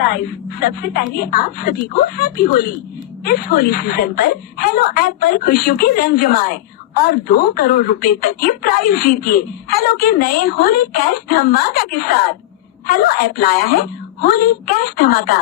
Guys, सबसे पहले आप सभी को हैप्पी होली। इस होली सीजन पर हेलो ऐप पर खुशियों के रंग जमाएं और 2 करोड़ रुपए तक के प्राइज जीतिए हेलो के नए होली कैश धमाका के साथ। हेलो ऐप लाया है होली कैश धमाका,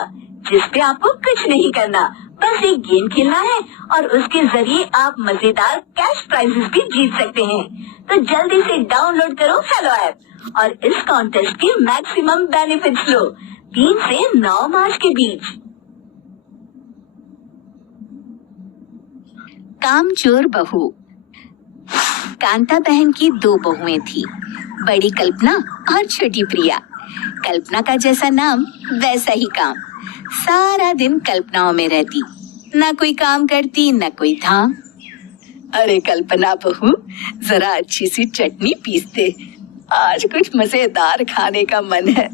जिसपे आपको कुछ नहीं करना, बस एक गेम खेलना है और उसके जरिए आप मजेदार कैश प्राइजेस भी जीत सकते हैं। तो जल्दी से डाउनलोड करो हेलो ऐप और इस कॉन्टेस्ट के मैक्सिमम बेनिफिट्स लो 3 से 9 मार्च के बीच। कामचोर बहू। कांता बहन की 2 बहुएं थी, बड़ी कल्पना और छोटी प्रिया। कल्पना का जैसा नाम वैसा ही काम। सारा दिन कल्पनाओं में रहती, न कोई काम करती न कोई धाम। अरे कल्पना बहू, जरा अच्छी सी चटनी पीस दे, आज कुछ मजेदार खाने का मन है।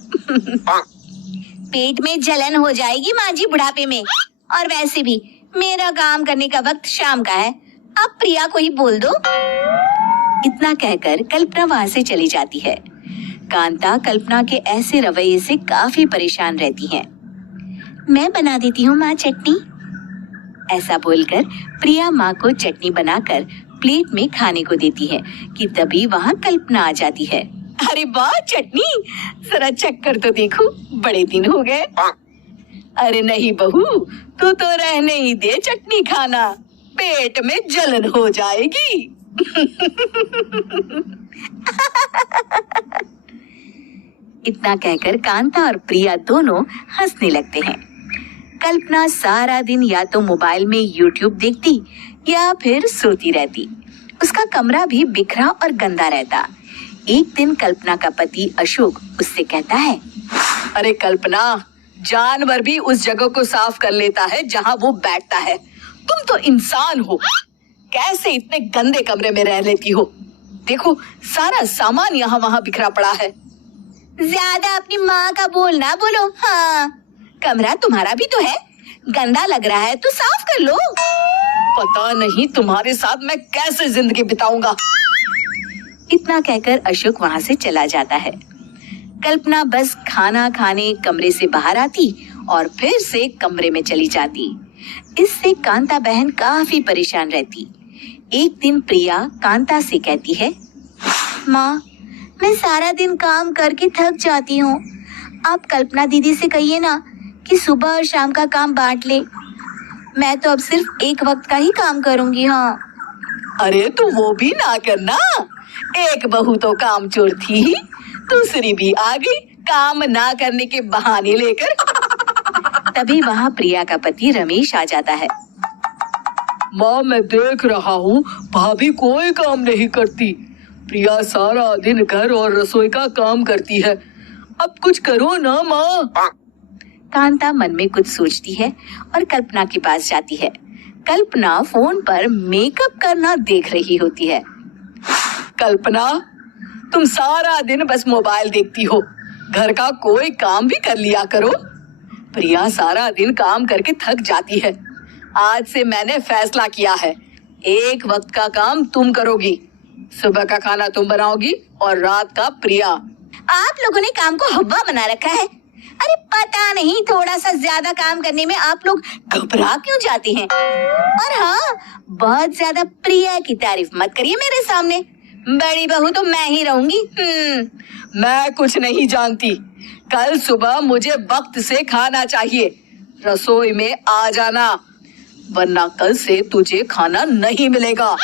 पेट में जलन हो जाएगी माँ जी बुढ़ापे में, और वैसे भी मेरा काम करने का वक्त शाम का है, अब प्रिया को ही बोल दो। इतना कहकर कल्पना वहाँ से चली जाती है। कांता कल्पना के ऐसे रवैये से काफी परेशान रहती है। मैं बना देती हूँ माँ चटनी, ऐसा बोलकर प्रिया माँ को चटनी बनाकर प्लेट में खाने को देती है कि तभी वहाँ कल्पना आ जाती है। अरे वाह चटनी, जरा चक्कर तो देखो, बड़े दिन हो गए। अरे नहीं बहू, तू तो रहने ही दे चटनी खाना, पेट में जलन हो जाएगी। इतना कहकर कांता और प्रिया दोनों हंसने लगते हैं। कल्पना सारा दिन या तो मोबाइल में यूट्यूब देखती या फिर सोती रहती। उसका कमरा भी बिखरा और गंदा रहता। एक दिन कल्पना का पति अशोक उससे कहता है, अरे कल्पना, जानवर भी उस जगह को साफ कर लेता है जहाँ वो बैठता है, तुम तो इंसान हो, कैसे इतने गंदे कमरे में रह लेती हो? देखो सारा सामान यहाँ वहाँ बिखरा पड़ा है। ज्यादा अपनी माँ का बोल ना बोलो। हाँ, कमरा तुम्हारा भी तो है, गंदा लग रहा है तो साफ कर लो। पता नहीं तुम्हारे साथ मैं कैसे जिंदगी बिताऊंगा। इतना कहकर अशोक वहाँ से चला जाता है। कल्पना बस खाना खाने कमरे से बाहर आती और फिर से कमरे में चली जाती। इससे कांता बहन काफी परेशान रहती। एक दिन प्रिया कांता से कहती है, माँ, मैं सारा दिन काम करके थक जाती हूँ, आप कल्पना दीदी से कहिए ना कि सुबह और शाम का काम बांट ले, मैं तो अब सिर्फ एक वक्त का ही काम करूँगी। हाँ। अरे तू वो भी ना करना, एक बहू तो कामचोर थी ही, दूसरी भी आ गई काम ना करने के बहाने लेकर। तभी वहाँ प्रिया का पति रमेश आ जाता है। माँ, मैं देख रहा हूँ भाभी कोई काम नहीं करती, प्रिया सारा दिन घर और रसोई का काम करती है, अब कुछ करो ना माँ। कांता मन में कुछ सोचती है और कल्पना के पास जाती है। कल्पना फोन पर मेकअप करना देख रही होती है। कल्पना, तुम सारा दिन बस मोबाइल देखती हो, घर का कोई काम भी कर लिया करो। प्रिया सारा दिन काम करके थक जाती है, आज से मैंने फैसला किया है, एक वक्त का काम तुम करोगी, सुबह का खाना तुम बनाओगी और रात का प्रिया। आप लोगों ने काम को हवा बना रखा है। अरे पता नहीं थोड़ा सा ज्यादा काम करने में आप लोग घबरा क्यों जाते हैं। और हाँ, बहुत ज्यादा प्रिया की तारीफ मत करिए मेरे सामने, बड़ी बहू तो मैं ही रहूंगी। मैं कुछ नहीं जानती, कल सुबह मुझे वक्त से खाना चाहिए, रसोई में आ जाना, वरना कल से तुझे खाना नहीं मिलेगा।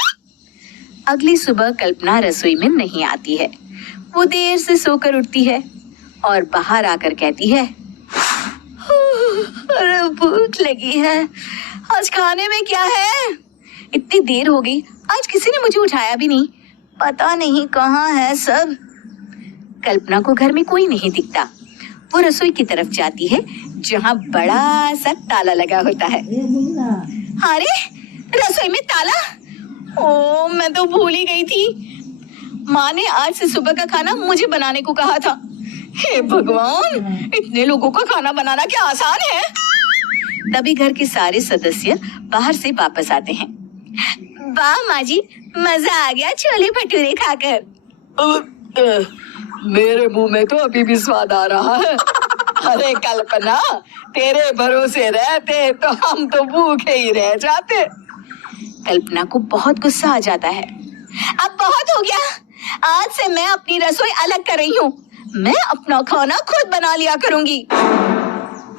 अगली सुबह कल्पना रसोई में नहीं आती है। वो देर से सोकर उठती है और बाहर आकर कहती है, अरे भूख लगी है, आज खाने में क्या है? इतनी देर हो गई, आज किसी ने मुझे उठाया भी नहीं, पता नहीं कहाँ है सब। कल्पना को घर में कोई नहीं दिखता। वो रसोई की तरफ जाती है जहाँ बड़ा सा ताला लगा होता है। अरे रसोई में ताला, ओ मैं तो भूल ही गई थी, माँ ने आज से सुबह का खाना मुझे बनाने को कहा था। हे भगवान, इतने लोगों का खाना बनाना क्या आसान है। तभी घर के सारे सदस्य बाहर से वापस आते हैं। वाह माँ जी, मजा आ गया छोले भटूरे खाकर। मेरे मुंह में तो अभी भी स्वाद आ रहा है। अरे कल्पना, तेरे भरोसे रहते तो हम तो भूखे ही रह जाते। कल्पना को बहुत गुस्सा आ जाता है। अब बहुत हो गया, आज से मैं अपनी रसोई अलग कर रही हूँ। मैं अपना खाना खुद बना लिया करूंगी।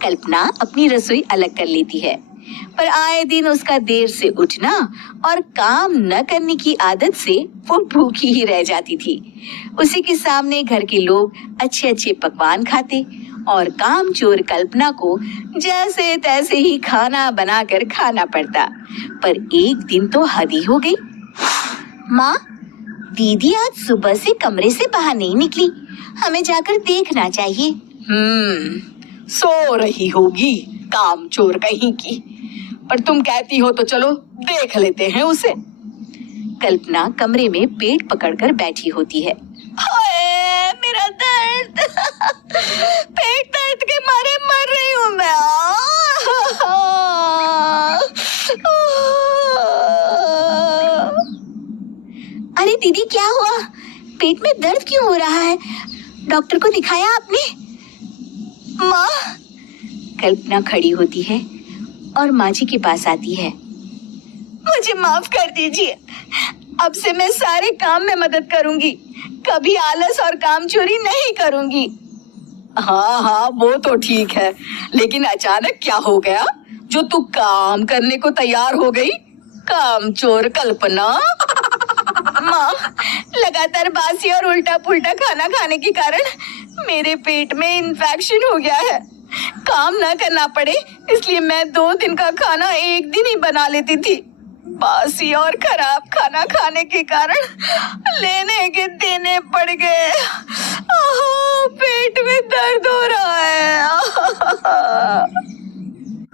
कल्पना अपनी रसोई अलग कर लेती है, पर आए दिन उसका देर से उठना और काम न करने की आदत से वो भूखी ही रह जाती थी। उसी के सामने घर के लोग अच्छे अच्छे पकवान खाते और कामचोर कल्पना को जैसे तैसे ही खाना बनाकर खाना पड़ता। पर एक दिन तो हद ही हो गई। माँ, दीदी आज सुबह से कमरे से बाहर नहीं निकली, हमें जाकर देखना चाहिए। सो रही होगी कामचोर कहीं की, पर तुम कहती हो तो चलो देख लेते हैं उसे। कल्पना कमरे में पेट पकड़कर बैठी होती है। हाय मेरा दर्द, पेट दर्द के मारे मर रही हूँ मैं। अरे दीदी, क्या हुआ? पेट में दर्द क्यों हो रहा है? डॉक्टर को दिखाया आपने? माँ, कल्पना खड़ी होती है और माँ जी के पास आती है। मुझे माफ कर दीजिए, अब से मैं सारे काम में मदद करूंगी, कभी आलस और काम चोरी नहीं करूंगी। हाँ हाँ, वो तो ठीक है, लेकिन अचानक क्या हो गया जो तू काम करने को तैयार हो गई? कामचोर कल्पना। माँ, लगातार बासी और उल्टा पुल्टा खाना खाने के कारण मेरे पेट में इन्फेक्शन हो गया है। काम न करना पड़े इसलिए मैं 2 दिन का खाना एक दिन ही बना लेती थी। बासी और खराब खाना खाने के कारण लेने के देने पड़ गए। पेट में दर्द हो रहा है।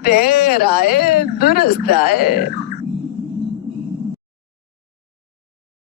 देर आए दुरुस्त आए।